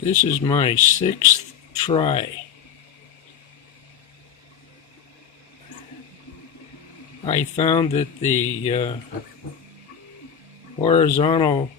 This is my 6th try. I found that the horizontal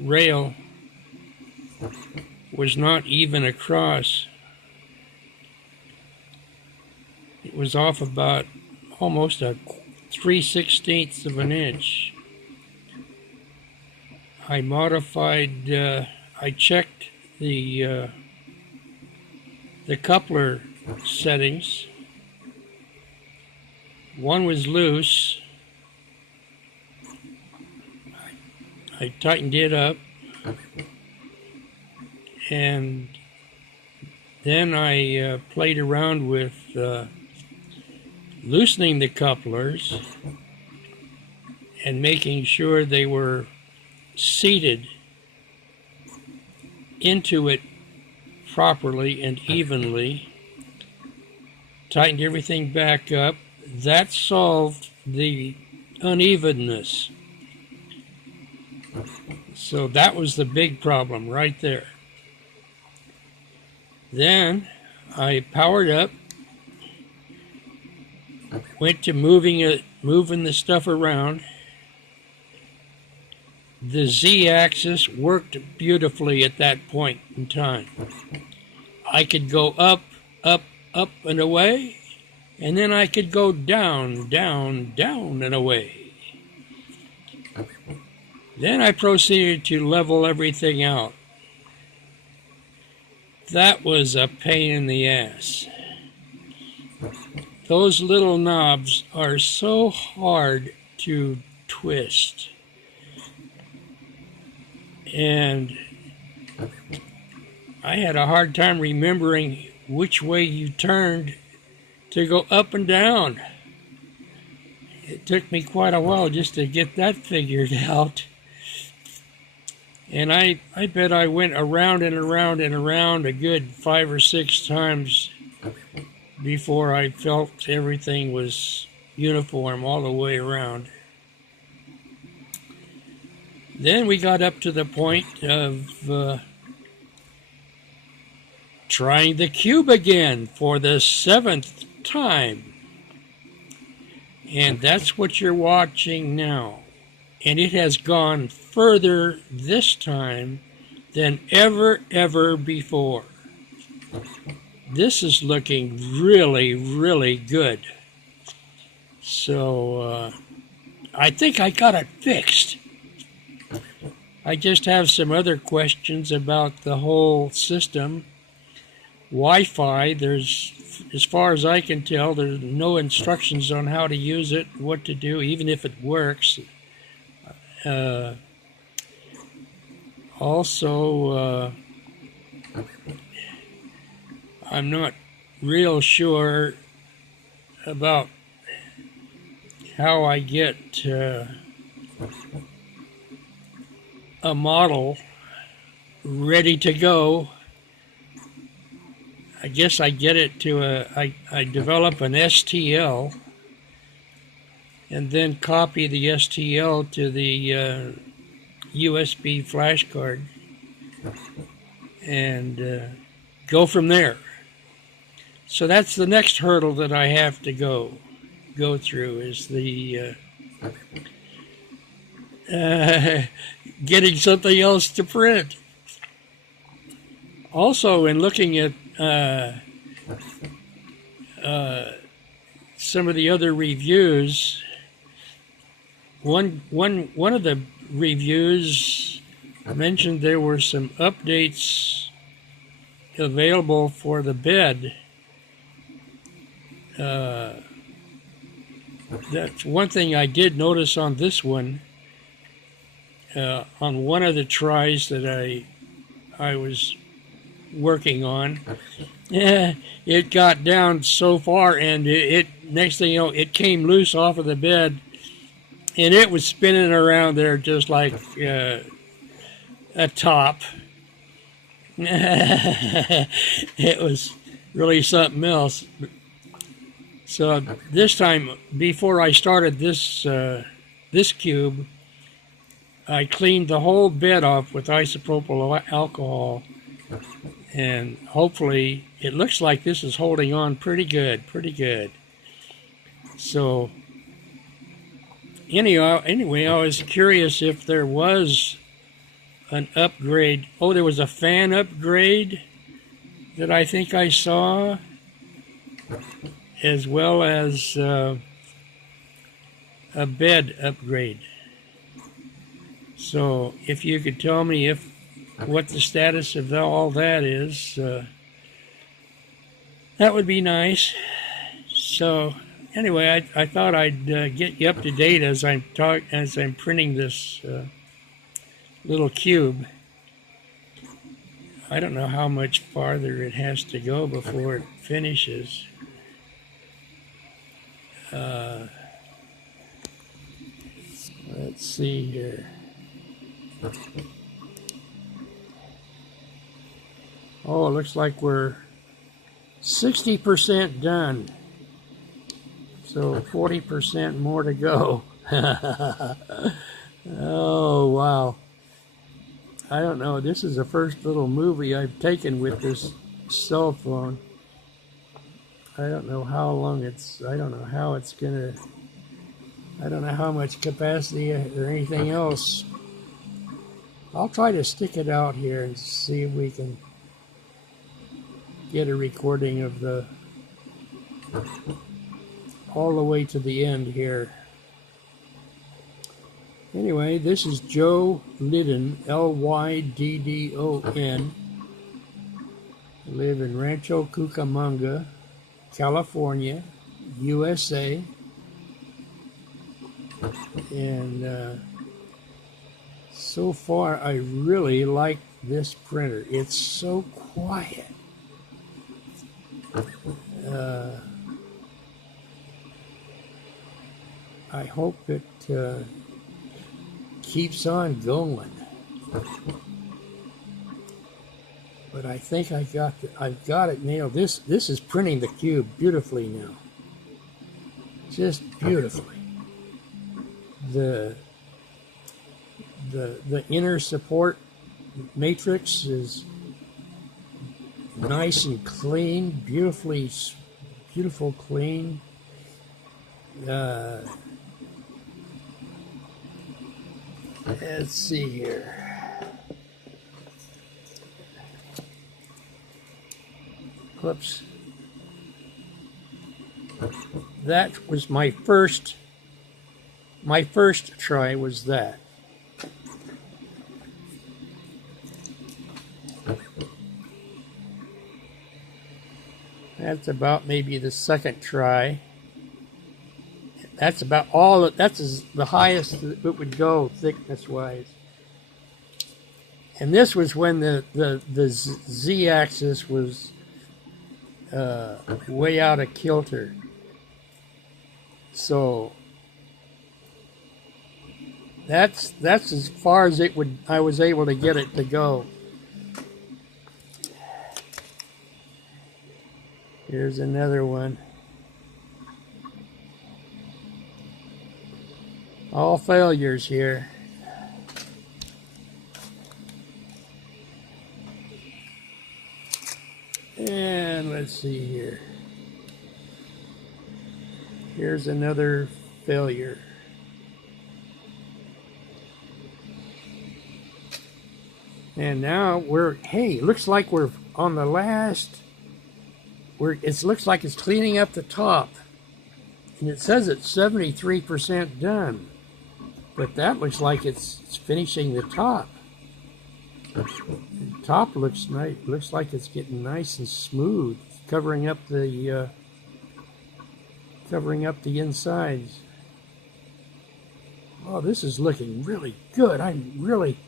rail was not even across. It was off about almost a 3/16 of an inch. I modified, I checked the coupler settings. One was loose. I tightened it up, and then I played around with loosening the couplers and making sure they were seated into it properly and evenly. Tightened everything back up. That solved the unevenness. So that was the big problem right there. Then I powered up, went to moving the stuff around. The Z-axis worked beautifully at that point in time. I could go up, up, up and away, and then I could go down, down, down and away. Then I proceeded to level everything out. That was a pain in the ass. Those little knobs are so hard to twist. And I had a hard time remembering which way you turned to go up and down. It took me quite a while just to get that figured out. And I bet I went around and around and around a good 5 or 6 times before I felt everything was uniform all the way around. Then we got up to the point of trying the cube again for the 7th time. And that's what you're watching now. And it has gone further this time than ever before. This is looking really, really good. So I think I got it fixed. I just have some other questions about the whole system. Wi-Fi, as far as I can tell, there's no instructions on how to use it, what to do, even if it works. Also, I'm not real sure about how I get a model ready to go. I guess I get it to I develop an STL and then copy the STL to the USB flash card and go from there. So that's the next hurdle that I have to go through, is the getting something else to print. Also, in looking at some of the other reviews, one of the reviews mentioned there were some updates available for the bed. That's one thing I did notice on this one. On one of the tries that I was working on, it got down so far, and it next thing you know, it came loose off of the bed, and it was spinning around there just like a top. It was really something else. So this time, before I started this this cube, I cleaned the whole bed off with isopropyl alcohol, and hopefully it looks like this is holding on pretty good, pretty good. So anyway, I was curious if there was an upgrade. Oh, there was a fan upgrade that I think I saw, as well as a bed upgrade. So if you could tell me what the status of all that is, that would be nice. So anyway, I thought I'd get you up to date as I'm printing this little cube. I don't know how much farther it has to go before it finishes. Let's see here. Oh, it looks like we're 60% done. So 40% more to go. Oh, wow. I don't know. This is the first little movie I've taken with this cell phone. I don't know how long I don't know how it's gonna, I don't know how much capacity or anything else. I'll try to stick it out here and see if we can get a recording of all the way to the end here. Anyway, this is Joe Lyddon, Lyddon. I live in Rancho Cucamonga, California, USA. And so far, I really like this printer. It's so quiet. I hope it keeps on going. But I think I've got it nailed. This is printing the cube beautifully now. Just beautifully. The inner support matrix is nice and clean, beautiful clean. Let's see here. Whoops. That was my first try was that. That's about maybe the second try. That's about all. That's the highest that it would go thickness-wise. And this was when the Z-axis was way out of kilter. So that's as far as I was able to get it to go. Here's another one. All failures here. And let's see here. Here's another failure. And now hey, looks like we're on the last. It looks like it's cleaning up the top. And it says it's 73% done. But that looks like it's finishing the top. The top looks nice. Looks like it's getting nice and smooth, covering up the insides. Oh, this is looking really good. I'm really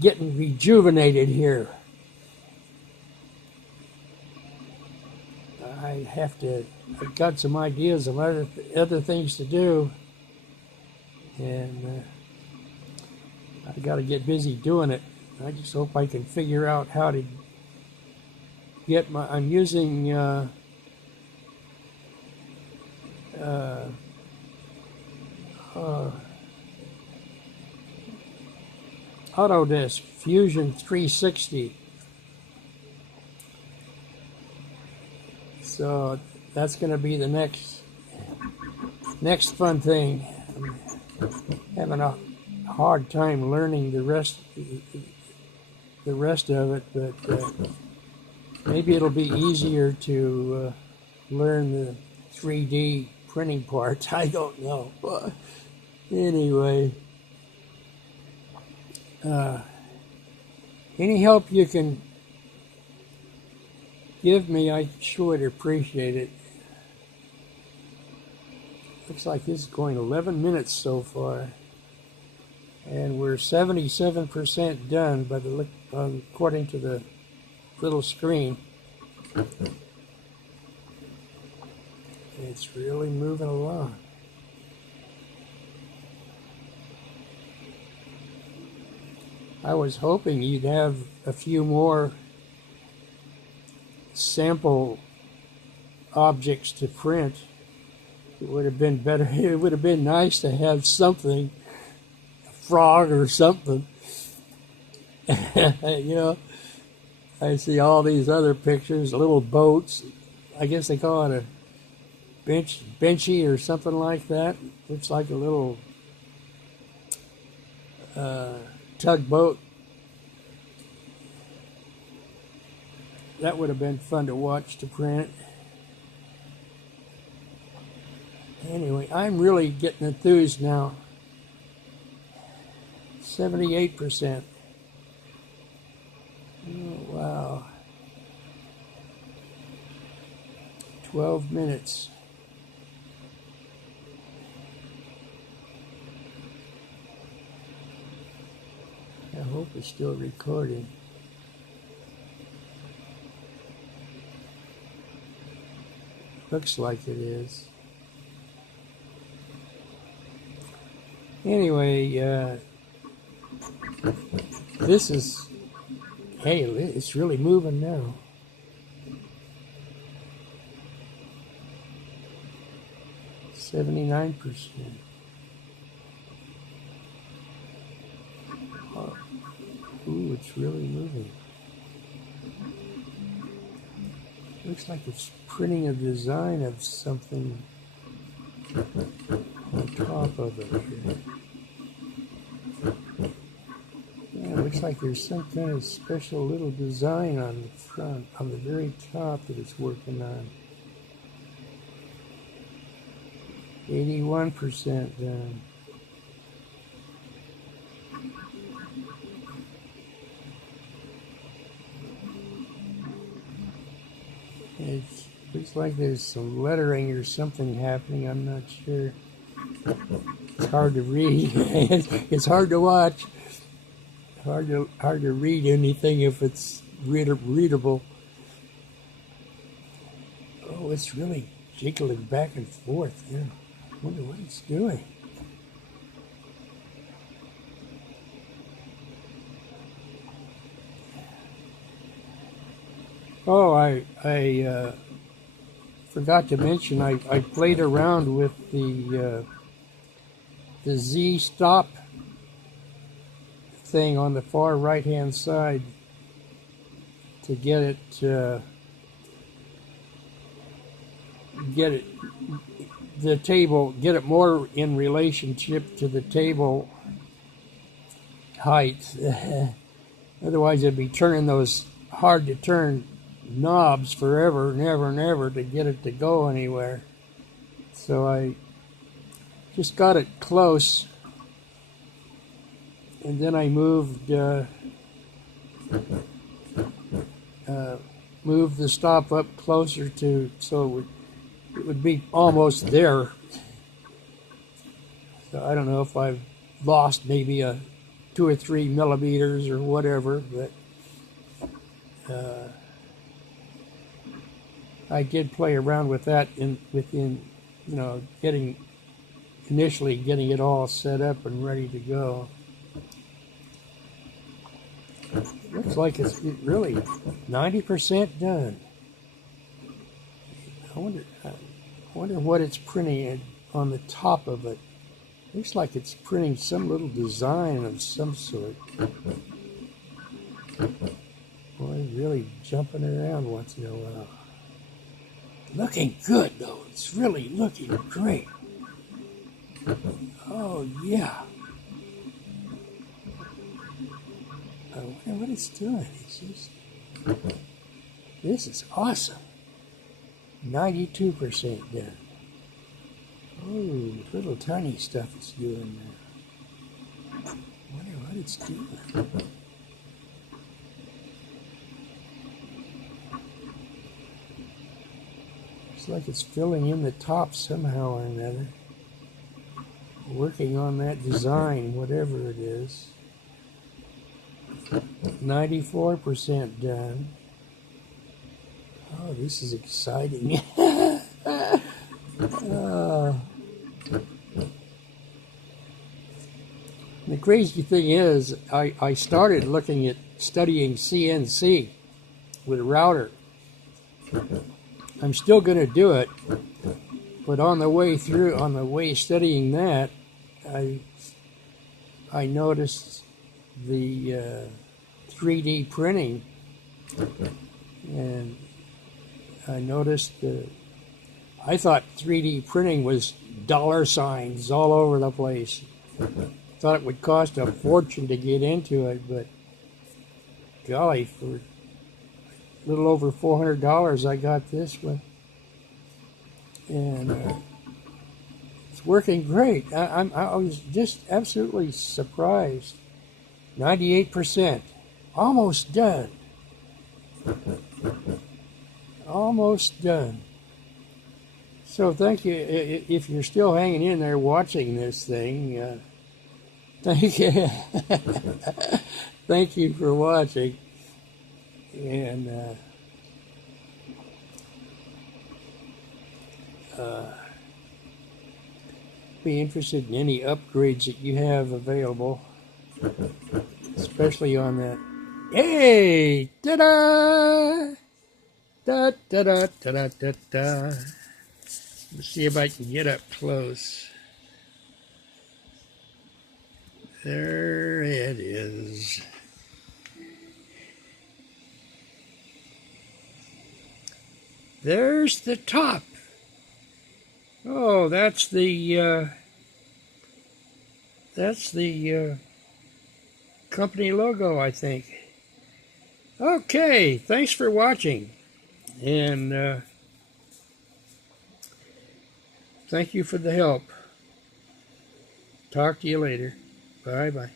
getting rejuvenated here. I've got some ideas of other things to do, and I got to get busy doing it. I just hope I can figure out how to get my. I'm using Autodesk Fusion 360. So that's going to be the next fun thing. I'm having a hard time learning the rest of it, but maybe it'll be easier to learn the 3D printing part. I don't know. Anyway, any help you can give me, I sure would appreciate it. Looks like this is going 11 minutes so far, and we're 77% done by the according to the little screen. It's really moving along. I was hoping you'd have a few more sample objects to print. It would have been better. It would have been nice to have something, a frog or something. You know, I see all these other pictures, little boats. I guess they call it a benchy or something like that. Looks like a little tugboat. That would have been fun to watch to print. Anyway, I'm really getting enthused now. 78%. Oh, wow. 12 minutes. I hope it's still recording. Looks like it is. Anyway, this is, hey, it's really moving now. .79%. Oh, ooh, it's really moving. Looks like it's printing a design of something on top of it here. Yeah, it looks like there's some kind of special little design on the front, on the very top that it's working on. 81% done. It looks like there's some lettering or something happening. I'm not sure. It's hard to read. It's hard to watch. Hard to read anything if it's readable. Oh, it's really jiggling back and forth. Yeah. I wonder what it's doing. Oh, I forgot to mention I played around with the Z stop thing on the far right hand side to get it the table, get it more in relationship to the table height. Otherwise it'd be turning those hard to turn knobs forever, never to get it to go anywhere. So I just got it close, and then I moved the stop up closer to, so it would be almost there. So I don't know if I've lost maybe 2 or 3 millimeters or whatever, but I did play around with that within, you know, initially getting it all set up and ready to go. Looks like it's really 90% done. I wonder what it's printing on the top of it. Looks like it's printing some little design of some sort. Boy, really jumping around once in a while. Looking good though. It's really looking great. Oh yeah. I wonder what it's doing. This is awesome. 92% done. Oh, little tiny stuff it's doing there. I wonder what it's doing. Looks like it's filling in the top somehow or another. Working on that design, whatever it is. 94% done. Oh, this is exciting. The crazy thing is, I started looking at studying CNC with a router. I'm still going to do it, but on the way studying that, I noticed the 3D printing, and I noticed I thought 3D printing was dollar signs all over the place. Thought it would cost a fortune to get into it, but golly, for a little over $400 I got this one, and it's working great. I was just absolutely surprised. 98%, almost done. Almost done. So thank you if you're still hanging in there watching this thing. Thank you. Thank you for watching, and be interested in any upgrades that you have available, especially on that. Hey, ta-da! Da da da da da da da. Let's see if I can get up close. There it is. There's the top. Oh, that's the company logo, I think. Okay, thanks for watching, and thank you for the help. Talk to you later. Bye-bye.